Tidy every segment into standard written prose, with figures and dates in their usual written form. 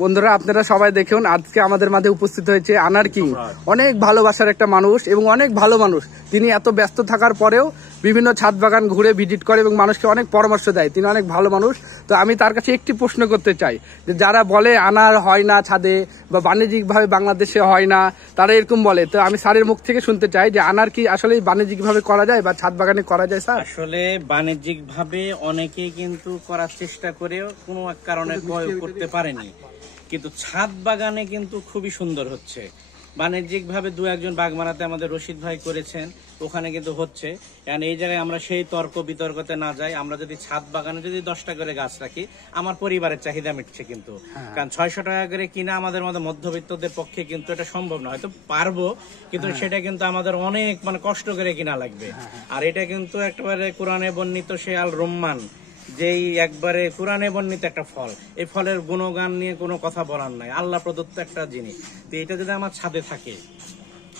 বন্ধুরা আপনারা সবাই দেখুন, আজকে আমাদের মাঝে উপস্থিত হয়েছে আনার কিং। অনেক ভালোবাসার একটা মানুষ এবং অনেক ভালো মানুষ। তিনি এত ব্যস্ত থাকার পরেও বিভিন্ন ছাদ বাগান ঘুরে ভিজিট করে এবং মানুষকে অনেক পরামর্শ দেয়। তিনি অনেক ভালো মানুষ। তো আমি তার কাছে একটি প্রশ্ন করতে চাই যে যারা বলে আনার হয় না ছাদে বা বাণিজ্যিকভাবে বাংলাদেশে হয় না, তারা এরকম বলে। তো আমি স্যারের মুখ থেকে শুনতে চাই যে আনার কি আসলে বাণিজ্যিকভাবে করা যায় বা ছাদ বাগানে করা যায় স্যার? আসলে বাণিজ্যিকভাবে অনেকেই কিন্তু করার চেষ্টা করেও কোনো এক কারণে করতে পারেনি, কিন্তু ছাদ বাগানে কিন্তু খুবই সুন্দর হচ্ছে। বাণিজ্যিক ভাবে দু একজন বাগ মারাতে আমাদের রশিদ ভাই করেছেন, ওখানে কিন্তু হচ্ছে। কারণ এই জায়গায় আমরা সেই তর্ক বিতর্কতে না যাই, আমরা যদি ছাদ বাগানে যদি 10টা করে গাছ রাখি, আমার পরিবারের চাহিদা মিটছে। কিন্তু কারণ 600 টাকা করে কিনা আমাদের মধ্যে মধ্যবিত্তদের পক্ষে কিন্তু এটা সম্ভব না। হয়তো পারবো, কিন্তু সেটা কিন্তু আমাদের অনেক কষ্ট করে কিনা লাগবে। আর এটা কিন্তু একেবারে কোরআনে বর্ণিত সে আল রোম্মান, যেই একবারে কোরআনে বর্ণিত একটা ফল। এই ফলের গুণগান নিয়ে কোনো কথা বলার নাই, আল্লাহ প্রদত্ত একটা জিনিস। তো এটা যদি আমার ছাদে থাকে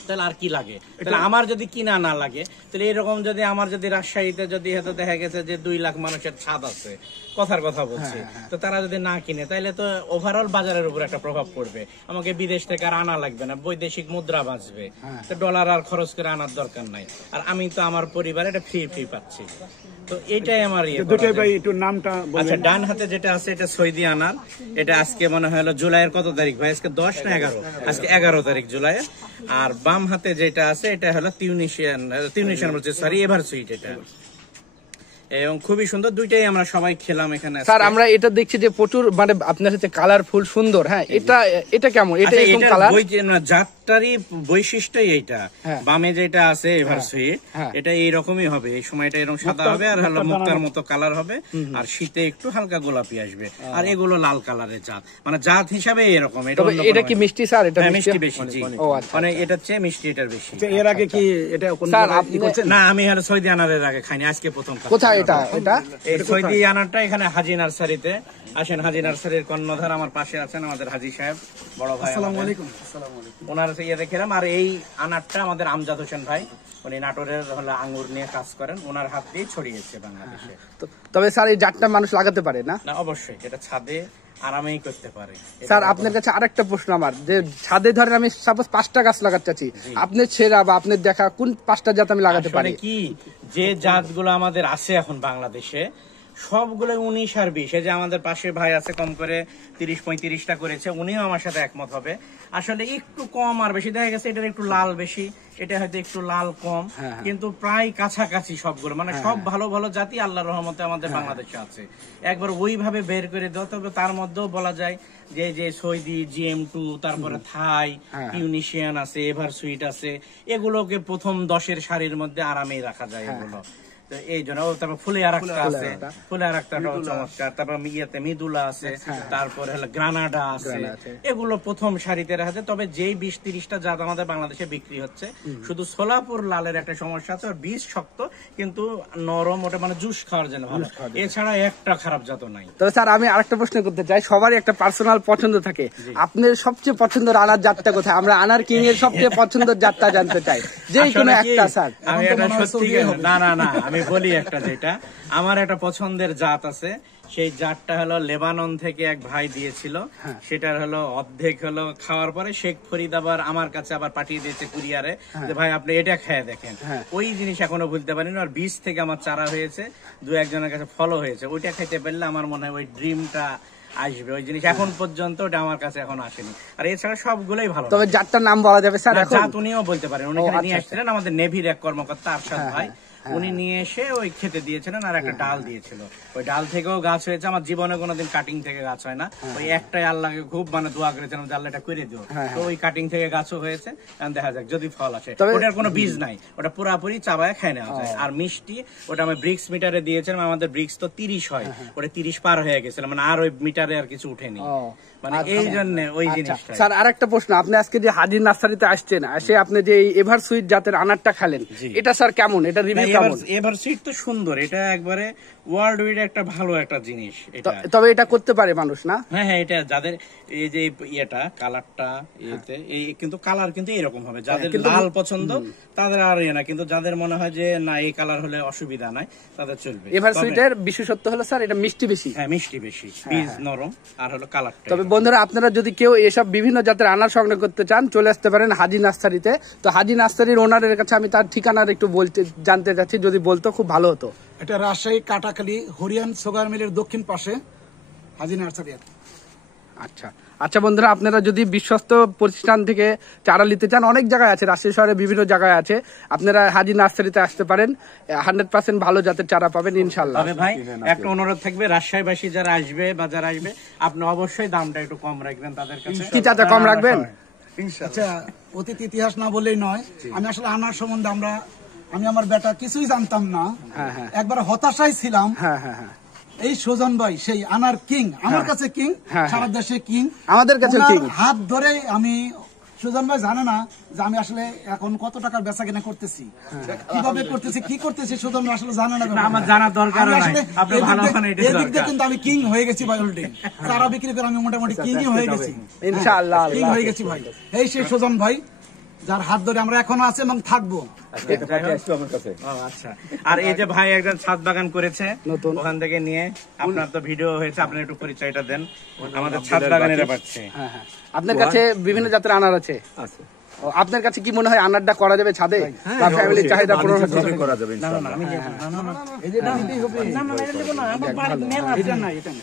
তাহলে আর কি লাগে? তাহলে আমার যদি কিনা না লাগে, তাহলে এরকম যদি আমার যদি রাজশাহীতে যদি হয়তো দেখা গেছে যে 2 লাখ মানুষের ছাদ আছে, কথার কথা বলছি, তো তারা যদি না কিনে তাহলে তো ওভারঅল বাজারের উপর একটা প্রভাব পড়বে। আমাকে বিদেশ থেকে আর আনা লাগবে না, বৈদেশিক মুদ্রা বাঁচবে, তো ডলার আর খরচ করে আনার দরকার নাই। আর আমি তো আমার পরিবারে এটা ফ্রি পাচ্ছি। তো এটাই আমার নামটা। আচ্ছা, ডান হাতে যেটা আছে এটা সৌদি আনার। এটা আজকে মনে হলো জুলাইয়ের কত তারিখ ভাই? আজকে 10 না 11? আজকে 11 তারিখ জুলাই। আর বাম হাতে যেটা আছে এটা হলো তিউনিশিয়ান বলছে, সরি, এভার সুইট। এটা এবং খুবই সুন্দর, দুইটাই আমরা সবাই খেলাম এখানে। স্যার আমরা এটা দেখছি যে প্রচুর আপনার হচ্ছে কালারফুল সুন্দর। হ্যাঁ, এটা কেমন? এটা এরকম কালার জাতটারই বৈশিষ্ট্য এইটা। বামে যেটা আছে এভার সুইট, এটা এইরকমই হবে। এই সময় এটা এরকম সাদা হবে আর হলো মুক্তার মতো কালার হবে, আর শীতে একটু হালকা গোলাপি আসবে। আর এগুলো লাল কালারের জাত, জাত হিসাবে এরকম। এটা কি মিষ্টি স্যার? এটা মিষ্টি বেশি, জি। মানে এটার চেয়ে মিষ্টি এটার বেশি। এর আগে কি এটা না, আমি হলো সৌদি আনারের আগে খাইনি, আজকে প্রথম। কোথায় এটা? এই সৌদি আনারটা এখানে হাজি নার্সারিতে। আসেন, হাজি নার্সারির কর্ণধার আমার পাশে আছেন আমাদের হাজি সাহেব, বড় ভাই। আসসালামু আলাইকুম। ওনার ইয়ে খেলাম। আর এই আনারটা আমাদের আমজাদ হোসেন ভাই, উনি নাটোরের হলো আঙ্গুর নিয়ে কাজ করেন, ওনার হাত দিয়ে ছড়িয়েছে বাংলাদেশে। তবে স্যার এই জাতটা মানুষ লাগাতে পারে না? না, অবশ্যই এটা ছাদে আরামেই করতে পারে। স্যার আপনার কাছে আরেকটা প্রশ্ন আমার, যে ছাদে ধরেন আমি সাপোজ 5টা গাছ লাগাতে চাচ্ছি, আপনার ছেঁড়া বা আপনার দেখা কোন 5টা জাত আমি লাগাতে পারি? কি যে জাতগুলো আমাদের আছে এখন বাংলাদেশে সবগুলো 19 আর 20। এই যে আমাদের পাশে ভাই আছে, কম করে 30-35টা করেছে, উনিও আমার সাথে একমত হবে। আসলে একটু কম আর বেশি দেখা গেছে, এটার একটু লাল বেশি, এটা হয়তো একটু লাল কম, কিন্তু প্রায় কাছাকাছি সবগুলো। সব ভালো ভালো জাতি আল্লাহর রহমতে আমাদের বাংলাদেশে আছে। একবার ওইভাবে বের করে দেওয়া। তবে তার মধ্যেও বলা যায় যে সৌদি GM2, তারপরে থাই, টিউনিশিয়ান আছে, এভার সুইট আছে, এগুলোকে প্রথম 10-এর সারির মধ্যে আরামেই রাখা যায় এগুলো। এই জন্য তারপর ফুলে আর একটা আছে, ফুলে আর একটা চমৎকার। তারপর ইয়েতে মিদুলা আছে, তারপরে হলো গ্রানাডা আছে, এগুলো প্রথম সারিতে রাখা যায়। তবে যেই 20-30টা জাত আমাদের বাংলাদেশে বিক্রি হচ্ছে, শুধু সোলাপুর লালের একটা সমস্যা আছে, বীজ শক্ত কিন্তু নরম, ওটা জুস খাওয়ার জন্য ভালো। এছাড়া একটা খারাপ জাত নাই। তবে স্যার আমি আরেকটা প্রশ্ন করতে চাই, সবারই একটা পার্সোনাল পছন্দ থাকে, আপনার সবচেয়ে পছন্দের আনার জাতটা কোথায়? আমরা আনার কিং এর সবচেয়ে পছন্দের জাতটা জানতে চাই, যে কোনো একটা। স্যার আমি এটা সত্যি না আমি বলি একটা, যেটা আমার একটা পছন্দের জাত আছে, সেই জাতটা হলো লেবানন থেকে এক ভাই দিয়েছিল। সেটার হলো অর্ধেক হলো খাওয়ার পরে শেখ ফরিদ আবার আমার কাছে আবার পাঠিয়ে দিয়েছে কুরিয়ারে, যে ভাই আপনি এটা খেয়ে দেখেন। ওই জিনিস এখনো ভুলতে পারিনি। আর বীজ থেকে আমার চারা হয়েছে, 2-1 জনের কাছে ফলো হয়েছে। ওইটা খেতে পারলে আমার মনে হয় ওই ড্রিমটা আসবে। ওই জিনিস এখন পর্যন্ত ওটা আমার কাছে এখন আসেনি। আর এছাড়া সবগুলোই ভালো। তবে জাতটার নাম বলা যাবে স্যার? জাত উনিও বলতে পারেন। উনি নিয়ে আসছিলেন আমাদের নেভির এক কর্মকর্তা আরশাদ ভাই, উনি নিয়ে এসে ওই খেতে দিয়েছিলেন, আর একটা ডাল দিয়েছিল। ওই ডাল থেকেও গাছ হয়েছে। আমার জীবনে কোনোদিন কাটিং থেকে গাছ হয় না। ওই একটাই আল্লাহকে খুব দোয়া করেছিলাম যে আল্লাহ এটা করে দিও। তো ওই কাটিং থেকে গাছও হয়েছে, দেখা যাক যদি ফল আসে। ওটার কোনো বীজ নাই, ওটা পুরাপুরি চাবায় খেয়ে নেওয়া যায়। আর মিষ্টি, ওটা আমি ব্রিক্স মিটারে দিয়েছিলাম। আমাদের ব্রিক্স তো 30 হয়, ওটা 30 পার হয়ে গেছিল, আর ওই মিটারে আর কিছু উঠেনি। এই জন্য ওই জিনিসটা। স্যার আরেকটা প্রশ্ন, আপনি আজকে যে হাজির নার্সারিতে আসছেন, এসে আপনি যে এভার সুইট জাতের আনারটা খেলেন, এটা স্যার কেমন? এটা রিভিউ কেমন? এবার সিট তো সুন্দর, এটা একবারে ওয়ার্ল্ড ওয়াইড একটা ভালো একটা জিনিস এটা। তবে এটা করতে পারে মানুষ না? হ্যাঁ হ্যাঁ, এটা যাদের এই যে ইয়েটা কালারটা ইয়েতে এই কিন্তু কালার কিন্তু এরকম হবে, যাদের লাল পছন্দ তাদের আর ইয়ে না, কিন্তু যাদের মনে হয় যে না এই কালার হলে অসুবিধা নাই তাদের চলবে। এভার সুইটের বিশেষত্ব হলো স্যার এটা মিষ্টি বেশি। হ্যাঁ মিষ্টি বেশি, বীজ নরম, আর হলো কালারটা। তবে বন্ধুরা আপনারা যদি কেউ এসব বিভিন্ন জাতের আনার সংগ্রহ করতে চান চলে আসতে পারেন হাজি নার্সারিতে। তো হাজি নার্সারির ওনারের কাছে আমি তার ঠিকানার একটু জানতে চাচ্ছি, যদি বলতো খুব ভালো হতো। এটা রাজশাহী কাটাখালী হরিয়ান সুগার মিলের দক্ষিণ পাশে হাজি নার্সারি। আচ্ছা আচ্ছা বন্ধুরা, আপনারা যদি বিশ্বস্ত প্রতিষ্ঠান থেকে চারা নিতে চান, অনেক জায়গায় আছে, রাজশাহী শহরে বিভিন্ন জায়গায় আছে, আপনারা হাজি নার্সারিতে আসতে পারেন, 100% ভালো জাতের চারা পাবেন ইনশাল্লাহ। তবে ভাই একটা অনুরোধ থাকবে, রাজশাহীবাসী যারা আসবে বা যারা আসবে, আপনি অবশ্যই দামটা একটু কম রাখবেন তাদের কাছে। কি চাচা কম রাখবেন? আচ্ছা, অতীত ইতিহাস না বললেই নয়, আমি আসলে আনার সম্বন্ধে আমি আমার বেটা কিছুই জানতাম না, একবার হতাশায় ছিলাম। হ্যাঁ হ্যাঁ হ্যাঁ, এই সুজন ভাই সেই আনার কিং, আমার কাছে কিং, সারা দেশে কিং, আমাদের কাছে কিং। হাত ধরে আমি, সুজন ভাই জানে না যে আমি আসলে এখন কত টাকার বেচা কেনা করতেছি, কিভাবে করতেছি, কি করতেছি, সুজন ভাই আসলে জানে না। আমার জানার দরকার নাই, আপনি ভালো মানে এটা এই দিক দিয়ে কিন্তু আমি কিং হয়ে গেছি ভাই, অলরেডি চারা বিক্রি করে আমি মোটামুটি কিংই হয়ে গেছি ইনশাআল্লাহ, কিং হয়ে গেছি ভাই। এই সেই সুজন ভাই যার হাত ধরে আমরা এখনো আছি এবং থাকবো। আচ্ছা, আর এই যে ভাই একজন ছাদ বাগান করেছে নতুন, ওখান থেকে নিয়ে, আপনার তো ভিডিও হয়েছে, আপনি একটু পরিচয়টা দেন আমাদের ছাদ বাগানেরা পাচ্ছে। হ্যাঁ হ্ঁ, আপনার কাছে বিভিন্ন জাতের আনার আছে? ও, আপনার কাছে কি মনে হয় আনারটা করা যাবে ছাদে, বা ফ্যামিলির চাহিদা পূরণ হচ্ছে? না না না, আমি না না না, এই যে না, এটা না, আমার বাড়ি মেলা আছে। এটা না, এটা না।